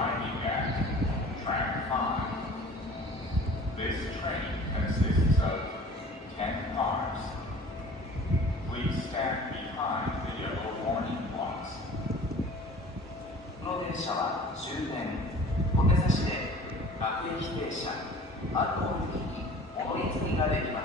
arriving at track 5. This train consists of 10 cars. Please stand behind the yellow warning blocks. この電車は終点小手指で各駅停車アルコール駅に戻り継ぎができます。